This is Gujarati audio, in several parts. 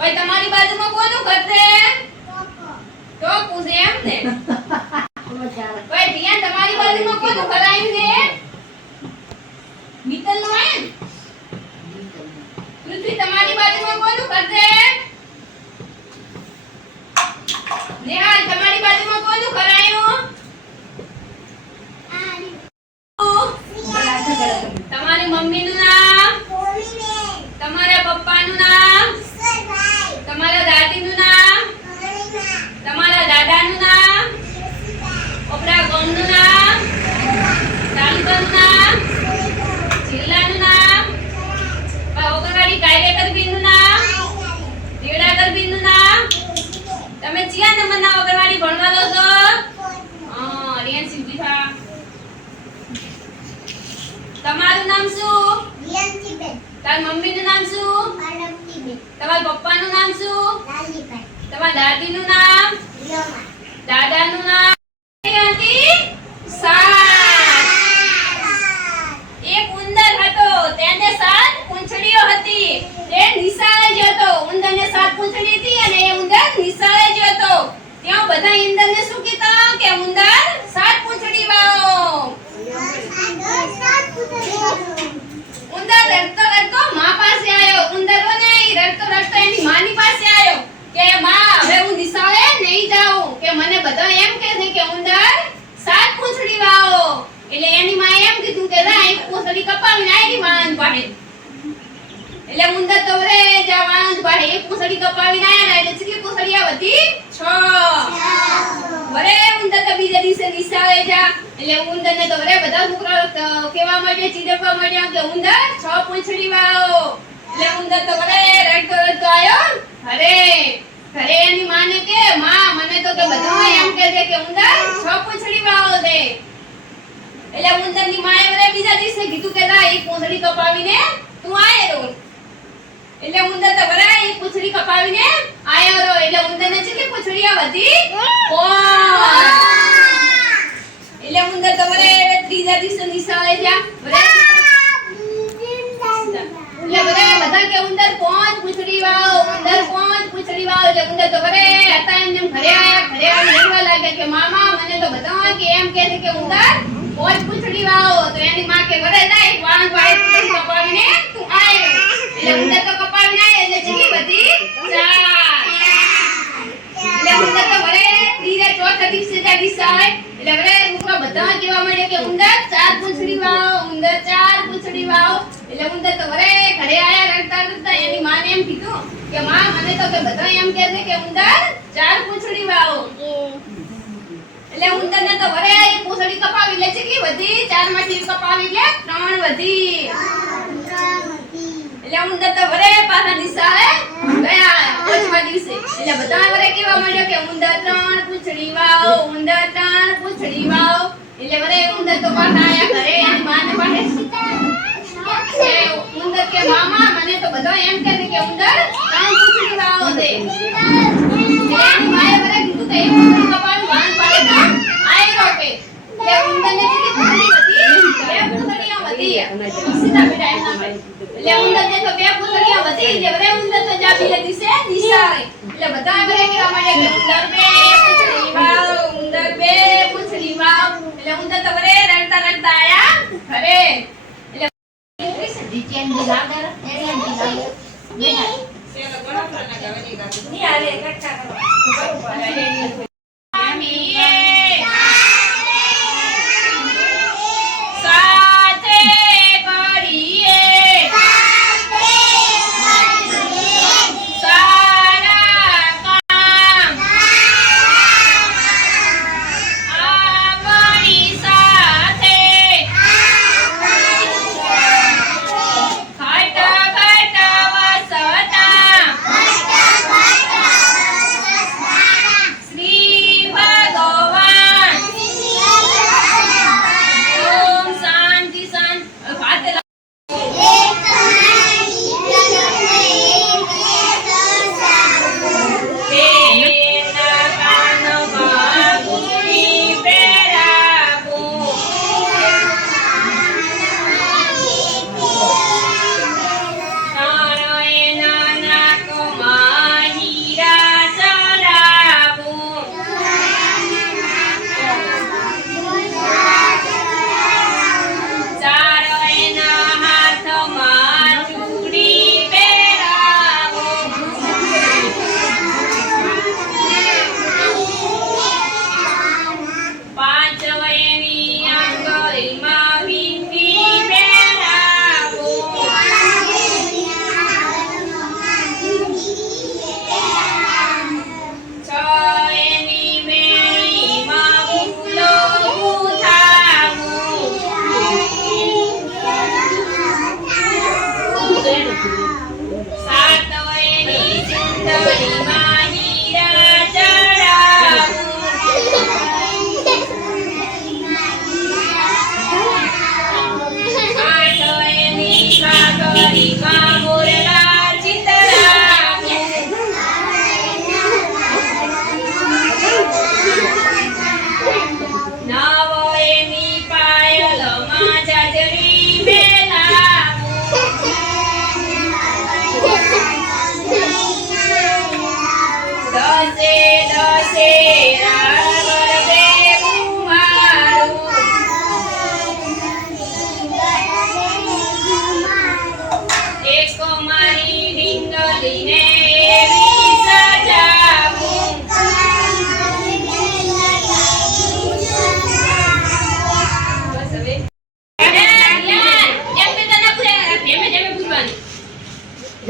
ભાઈ તમારી બાજુમાં કોનું ઘર છે? ટોપુ છે એમ ને? ભાઈ ધ્યાન તમારી બાજુમાં કોનું ઘર આવ્યું છે? મિત્તલ નું હે? પૃથ્વી તમારી બાજુમાં કોનું ઘર છે? નેહાલ તમારી બાજુમાં કોનું ઘર આવ્યું? તમારી મમ્મીનું નામ? તમારા પપ્પાનું નામ? તમારા દાદીનું નામ? તમારા દાદાનું નામ? આપણા ગામનું નામ? તાલુકાનું નામ? જિલ્લાનું નામ? ઓગણવાડી કાર્યકરબીનનું નામ? દેવડાગરબીનનું નામ? તમે કયા નંબરના ઓગણવાડી ભણવા દો છો? રિયાન સિદ્ધિભા. તમારું નામ શું? રિયાનજીબેન. તાર મમ્મીનું નામ શું? પાર્વતીબેન. તમારા પપ્પાનું નામ શું? લાલીભાઈ. તમારા દાદીનું નામ? લીલોમા. દાદાનું નામ? હતી સાત. એક ઉંદર હતો, તેને સાત પૂંછડીઓ હતી. તે નિશાળે જતો. ઉંદરને સાત પૂંછડી હતી અને એ ઉંદર નિશાળે જતો. ત્યાં બધા ઉંદરને શું કહેતા કે ઉંદર સાત પૂંછડી વાળો. ઉંદર રડતો રડતો માં પાસે આવ્યો. ઉંદર ને રડતો રડતો એની માની પાસે આવ્યો કે માં હવે હું નિશાળે નહીં જાઉં કે મને બધા એમ કહે છે કે ઉંદર સાત પૂંછડી વાળો. એટલે એની માએ એમ કીધું કે જા એક પૂંછડી કપાવીને આવી વાંદ પાડે. એટલે ઉંદર તો રે જા વાંદ પાડે. એક પૂંછડી કપાવીને આયા એટલે કેટલી પૂંછડીઓ હતી? 6. વરે ઉંદર તો બીજા દિવસે નિશાળે જા. એટલે ઉંદરને તો વરે બધા છોકરાઓ કેવા મળ્યા, ચીડવવા મળ્યા કે ઉંદર 6 પૂંછડી વાળો. એટલે ઉંદર તો વરે રડતો રડતો આવ્યો. અરે ઘરે એની માને કે માં મને તો કે બધા એમ કહે છે કે ઉંદર 6 પૂંછડી વાળો છે. એટલે ઉંદરની માએ વરે બીજા દિવસે કીધું કે ના એ પૂંછડી કપાવીને તું આયો. એટલે ઉંદર તો વરે એ પૂંછડી કપાવીને આયો રો. એટલે ઉંદરને કેટલી પૂંછડીઓ વધી? 5. એટલે ઉંદર તો વરે ત્રીજા દિવસે નિશાળે ગયા. વરે એટલે બધા કે ઉંદર 5 પૂંછડી વાળો, ઉંદર 5 પૂંછડી વાળો. એટલે ઉંદર તો વરે હતા એમ ઘરે આયા લેવા લાગ્યા કે મામા મને તો બધા કે એમ કહે છે કે ઉંદર 5 પૂંછડી વાળો. તો એની માં કે વરે જા એક વાણ પૂંછડી કપાવીને તું આયો. એટલે ઉંદર તો કપાવીને આયો એટલે કેટલી બધી 4. એટલે ઉંદર તો વરે ત્રીજા ચોથા દિવસે નિશાળે. એટલે વરે લોકો બધા કહેવા માંડે કે ઉંદર 4 પૂંછડી વાળો, ઉંદર 4 પૂંછડી વાળો. એટલે ઉંદર તો વરે ઘરે આયા રડતા એની માને એમ કીધું કે માં મને તો કે બધા એમ કહે છે કે ઉંદર 4 પૂંછડી વાળો. એટલે ઉંદરને તો વરે એ પૂંછડી કપાવી લે કેટલી વધી? 4 માંથી કપાવી લે 3 વધી. એટલે ઉંદર તો વરે પાછા નિશાળે ગયા 5મા દિવસે. એટલે બધા વરે કેવા માંડ્યો કે ઉંદર 3 પૂંછડી વાળો, ઉંદર 3 પૂંછડી વાળો. એટલે વરે ઉંદર તો પાછા આયા ઘરે એની માને પાસે ઉંદર કે મામા મને તો બધા એમ કહે છે કે ઉંદર 3 પૂંછડી વાળો છે. એની માએ વરે કીધું કે એક પૂંછડી કપાવી વાણ પાડે તો આયરો કે. એટલે ઉંદરને કેટલી પૂંછડી વધી? 2 પૂંછડીઓ વધી. સીધા બેટા એમ ના કહે. એટલે ઉંદરને તો 2 પૂંછડીઓ વધી. એટલે વરે ઉંદર તો જા બીજા દિવસે નિશાળે. એટલે બધા વરે કેવા માંડે કે ઉંદર 2 પૂંછડી વાળો, ઉંદર 2 પૂંછડી વાળો. એટલે ઉંદર તો વરે રડતા આયા ઘરે.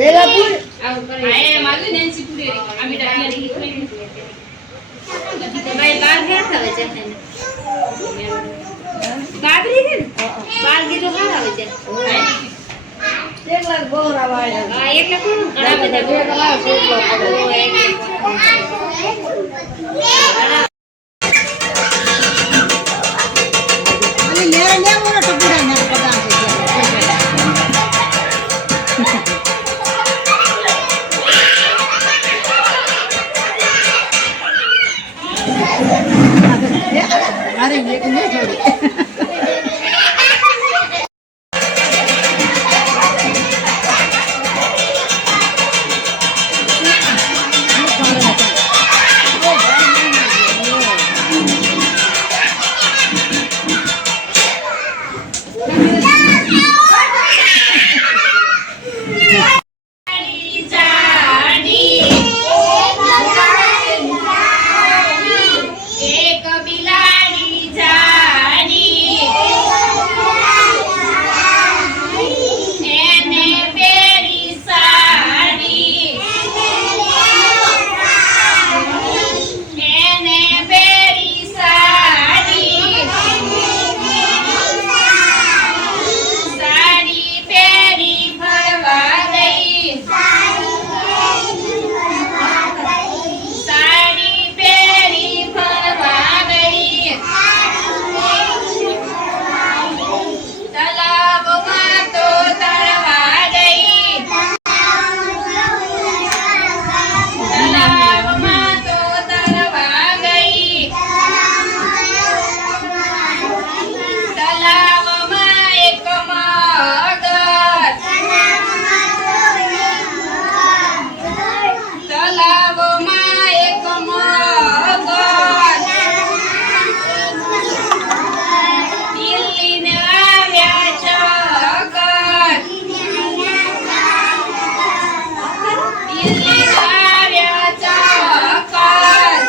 Delapur. Ayah malu Nancy Puri. Ami dah punya di itu. Baik baal क्या था वजह है ना? बात रही थी? बाल की तो क्या था वजह? 1 લાખ ગોરા વાળા. હા એટલે કોણ ઘણા બધા જે તમારો છોકરો પડે. અને મેરે લેવો ને તો પૂરા ને પ્રદાન થઈ ગયા. મારી એક ને છોડી. એક બિલાડી જાડી એને પહેરી સાડી એને પહેરી સાડી સાડી પહેરી ફરવા ગઈ સાડી પહેરી ફરવા ગઈ તલાવમાં તો તરવા ગઈ તલાવમાં તો તરવા ગઈ તલાવમાં એક મગર તલાવમાં એક મગર દિલ્હીને આવ્યા ચક્કર દિલ્હીને આવ્યા ચક્કર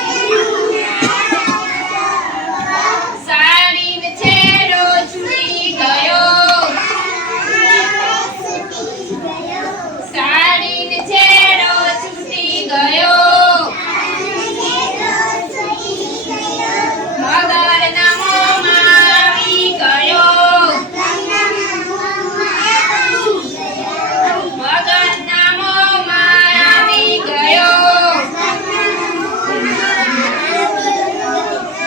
સાડીને છેડો છૂટી ગયો સાડીને છેડો છૂટી ગયો મગરના મોંમાં આવી ગયો મગરના મોંમાં આવી ગયો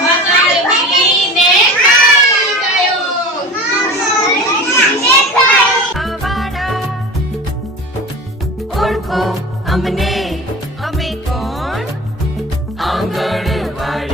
મગર બિલીને ખાઈ ગયો ઓળખો અમને અમે કોણ આંગણવાડી